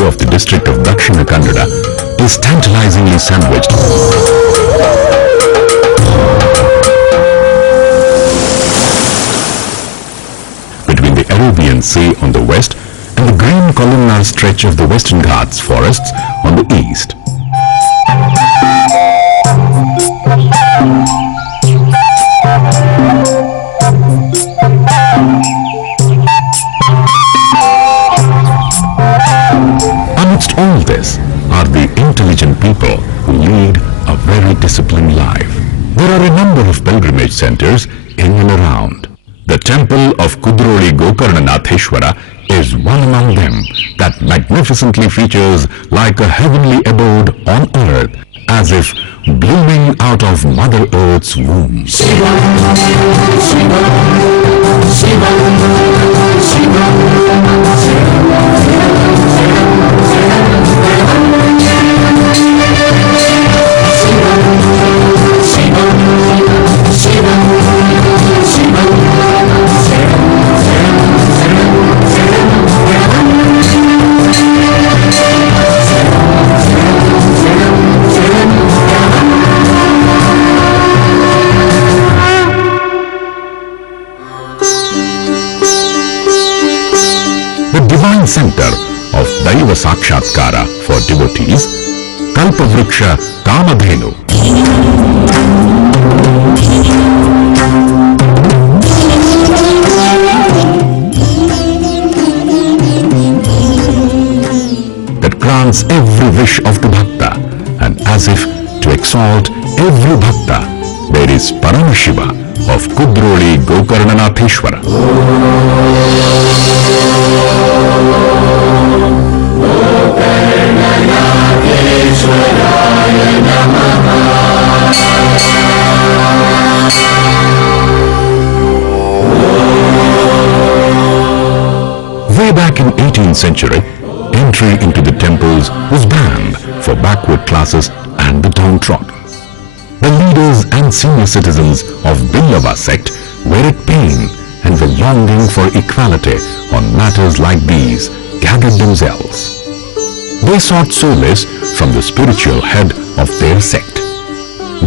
area of the district of Dakshina Kannada is tantalizingly sandwiched between the Arabian Sea on the west and the green columnar stretch of the Western Ghats forests on the east. Amidst all this are the intelligent people who lead a very disciplined life. There are a number of pilgrimage centers in and around. The temple of Kudroli Gokarnanatheshwara is one among them that magnificently features like a heavenly abode on earth, as if blooming out of Mother Earth's womb. The divine center of Daiva Sakshatkara for devotees, Kalpavruksha Kamadhenu. That grants every wish of the bhakta, and as if to exalt every bhakta, there is Paramashiva of Kudroli Gokarnanatheshwara. Way back in 18th century, entry into the temples was banned for backward classes and the downtrodden. The leaders and senior citizens of Billava sect were at pain and were longing for equality on matters like these, gathered themselves. They sought solace from the spiritual head of their sect.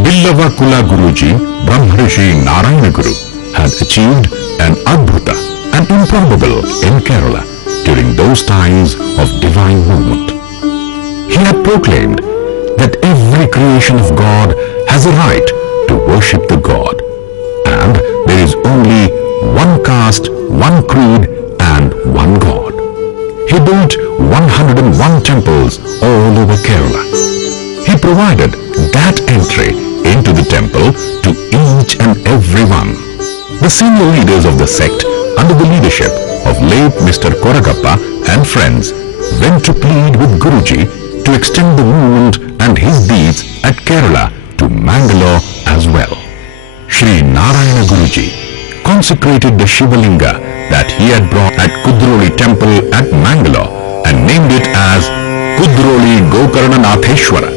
Billava Kula Guruji, Brahmarishi Narayana Guru, had achieved an adbhuta, an improbable in Kerala during those times of divine movement. He had proclaimed that every creation of God has a right to worship the God, and there is only one caste, one creed, and one God. He built 101 temples all over Kerala. He provided that entry into the temple to each and every one. The senior leaders of the sect, under the leadership of late Mr. Koragappa and friends, went to plead with Guruji to extend the movement and his deeds at Kerala to Mangalore as well. Shri Narayana Guruji consecrated the Shivalinga that he had brought at Kudroli temple at Mangalore and named it as Kudroli Gokarnanatheshwara.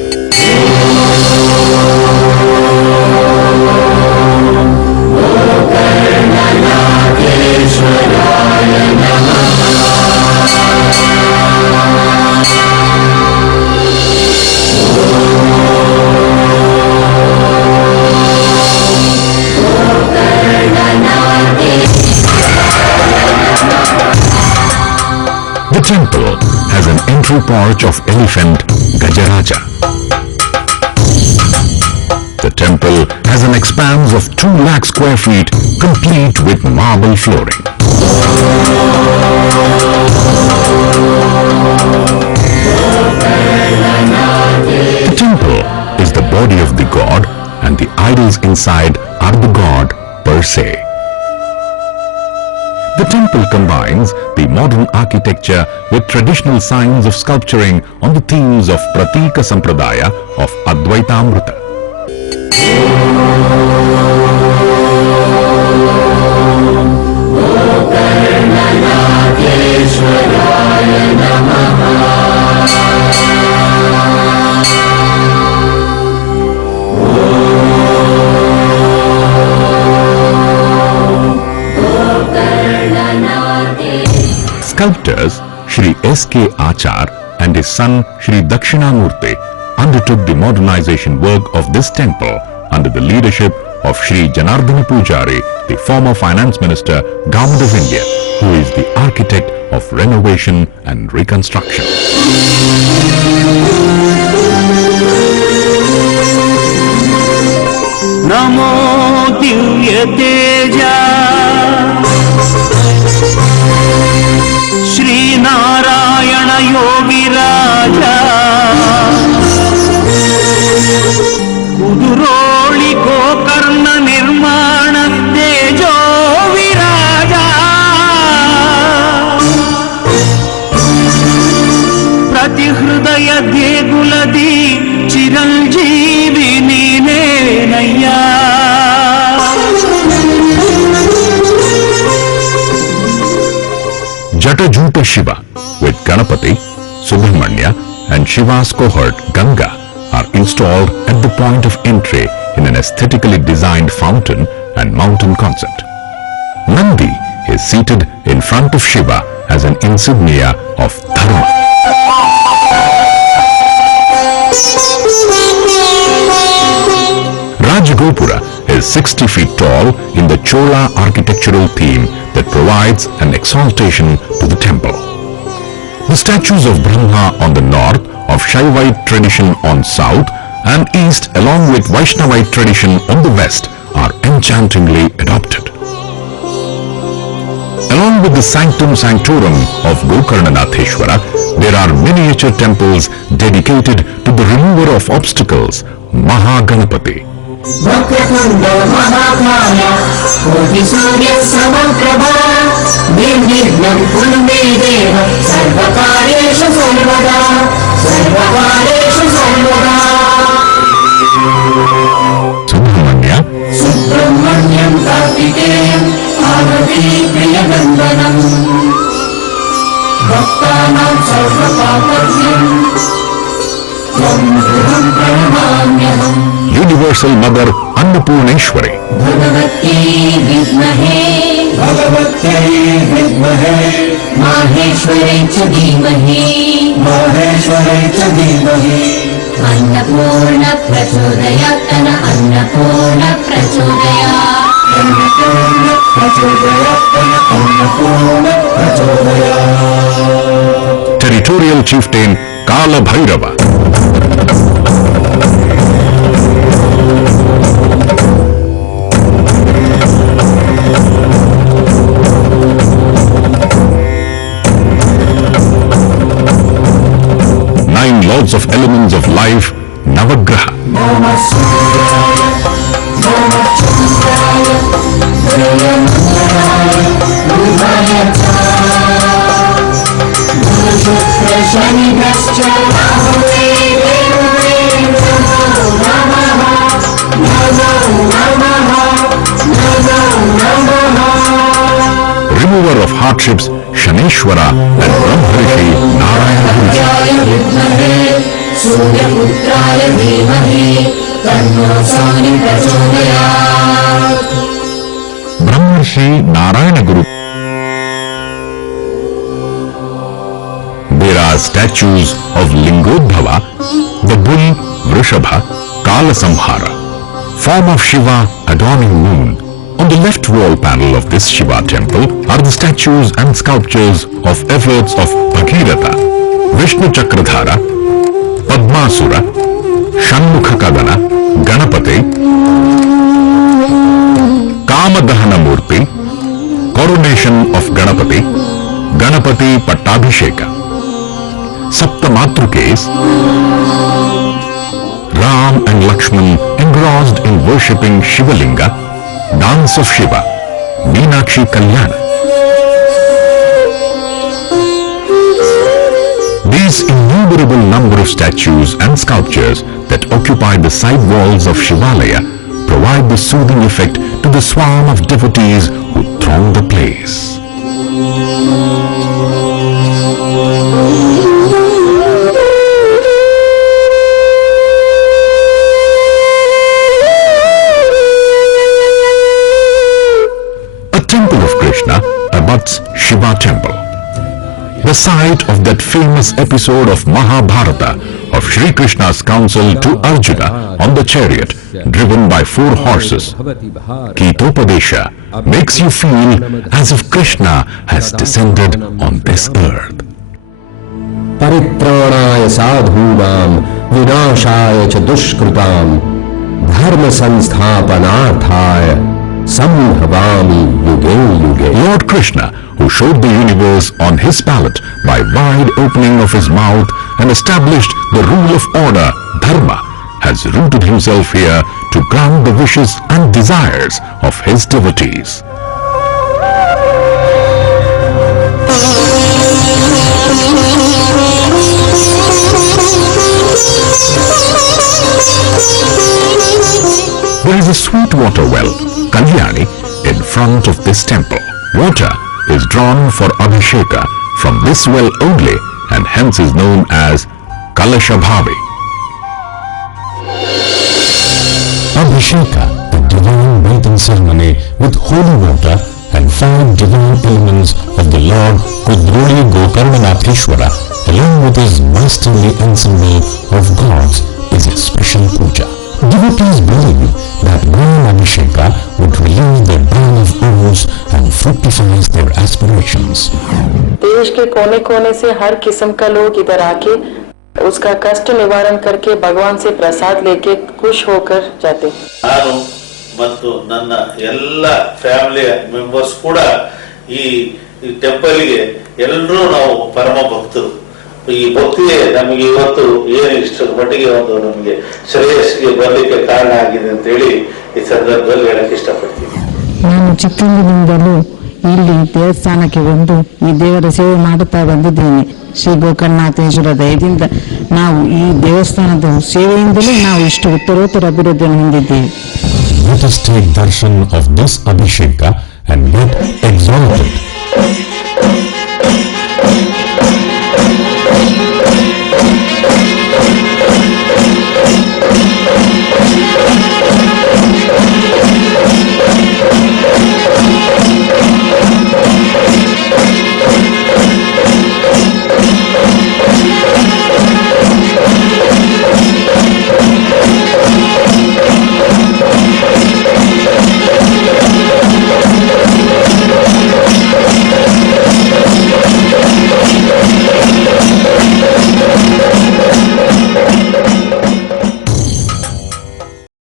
The temple has an entry porch of elephant Gajaraja. The temple has an expanse of 2 lakh square feet complete with marble flooring. The temple is the body of the god and the idols inside are the god per se. The temple combines the modern architecture with traditional signs of sculpturing on the themes of Pratika Sampradaya of Advaitamrita. Sculptors Shri S.K. Achar and his son Sri Dakshinamurti undertook the modernization work of this temple under the leadership of Sri Janardana Pujari, the former finance minister, Government of India, who is the architect of renovation and reconstruction. Namo Divya Teja Shri Narayana Yogi Raja Kuduroli Gokarna Nirmana Tejo Viraja Pratihridaya Deguladi Chiranjeevi Neenenayya. Jatajuta Shiva with Ganapati, Subramanya and Shiva's cohort Ganga are installed at the point of entry in an aesthetically designed fountain and mountain concept. Nandi is seated in front of Shiva as an insignia of Dharma. Rajagopura is 60 feet tall in the Chola architectural theme that provides an exaltation to the temple. The statues of Brahma on the north, of Shaivite tradition on south and east along with Vaishnavite tradition on the west are enchantingly adopted. Along with the Sanctum Sanctorum of Gokarnanatheshwara, there are miniature temples dedicated to the remover of obstacles, Mahaganapati. Vakratundo Mahakaya Koti Surya Samaprabha Nirvignam Kurume Deva Sarvakareshu Sarvada Sarvakareshu Sarvada Subramanya Subramanyam Kartikeyam Parvati Priyanandanam Bhaktanam Sarvapapathyam Tvam Gurum Pranamamyaham Universal Mother Annapurneshwari. Bhagavati Vidmahe Maheshwari cha Dhimahi Annapurna Prachodayat Annapurna Prachodayat Territorial Chieftain Kala Bhairava. Lords of elements of life, Navagraha. Remover of hardships, Shaneshwara and Brahmarishi Narayana Guru. Suryaputraya Dhimahi Tanno Soni Prachodayat Brahmarishi Narayana Guru. There are statues of Lingodbhava, the bull Vrishabha, Kala Samhara, form of Shiva adorning moon. On the left wall panel of this Shiva temple are the statues and sculptures of efforts of Bhagiratha, Vishnu Chakradhara, Padmasura, Shanmukha Kadana, Ganapati, Kamadahana Murti, coronation of Ganapati, Ganapati Pattabhisheka, Saptamatrukes, Ram and Lakshman engrossed in worshipping Shivalinga, dance of Shiva, Meenakshi Kalyana. These innumerable number of statues and sculptures that occupy the side walls of Shivalaya provide the soothing effect to the swarm of devotees who throng the place. A temple of Krishna abuts Shiva temple. the site of that famous episode of Mahabharata of Shri Krishna's counsel to Arjuna on the chariot driven by 4 horses. Kitopadesha makes you feel as if Krishna has descended on this earth. परित्राणाय साधूनां विनाशाय च दुष्कृतां धर्म संस्थापनार्थाय संभवामि युगे युगे. Lord Krishna, who showed the universe on his palette by wide opening of his mouth and established the rule of order, dharma, has rooted himself here to grant the wishes and desires of his devotees. There is a sweet water well, Kalyani, in front of this temple. Water is drawn for Abhisheka from this well only and hence is known as Kalashabhavi. Abhisheka, the divine bathing ceremony with holy water and 5 divine elements of the Lord Kudroli Gokarnanatheshwara along with his masterly ensemble of gods is a special puja. Devotees believe that one Abhisheka would relieve their burn of wounds and fructifies their aspirations. देश के कोने कोने से हर किस्म का लोग इधर आके उसका कष्ट निवारण करके भगवान से प्रसाद लेके खुश होकर जाते. ನಾನು ಮತ್ತು ನನ್ನ ಎಲ್ಲ ಫ್ಯಾಮಿಲಿ ಮೆಂಬರ್ಸ್ ಕೂಡ ಈ ಟೆಂಪಲ್ಗೆ ಎಲ್ಲರೂ ನಾವು ಪರಮ ಭಕ್ತರು. ಈ ಭಕ್ತಿಯೇ ನಮಗೆ ಇವತ್ತು ಏನು ಇಷ್ಟರ ಮಟ್ಟಿಗೆ ಒಂದು ನಮಗೆ ಶ್ರೇಯಸ್ಸಿಗೆ ಬರಲಿಕ್ಕೆ ಕಾರಣ ಆಗಿದೆ ಅಂತ ಹೇಳಿ ಈ ಸಂದರ್ಭದಲ್ಲಿ ಹೇಳಕ್ಕೆ ಇಷ್ಟಪಡ್ತೀನಿ. ನಾನು ಚಿಕ್ಕಂದಿನಿಂದಲೂ ಇಲ್ಲಿ ದೇವಸ್ಥಾನಕ್ಕೆ ಬಂದು ಈ ದೇವರ ಸೇವೆ ಮಾಡುತ್ತಾ ಬಂದಿದ್ದೇನೆ. ಶ್ರೀ ಗೋಕರ್ಣನಾಥೇಶ್ವರ ದಯದಿಂದ ನಾವು ಈ ದೇವಸ್ಥಾನದ ಸೇವೆಯಿಂದಲೇ ನಾವು ಇಷ್ಟು ಉತ್ತರೋತ್ತರ ಅಭಿವೃದ್ಧಿಯನ್ನು ಹೊಂದಿದ್ದೇವೆ. Let us take darshan of this Abhisheka and get exalted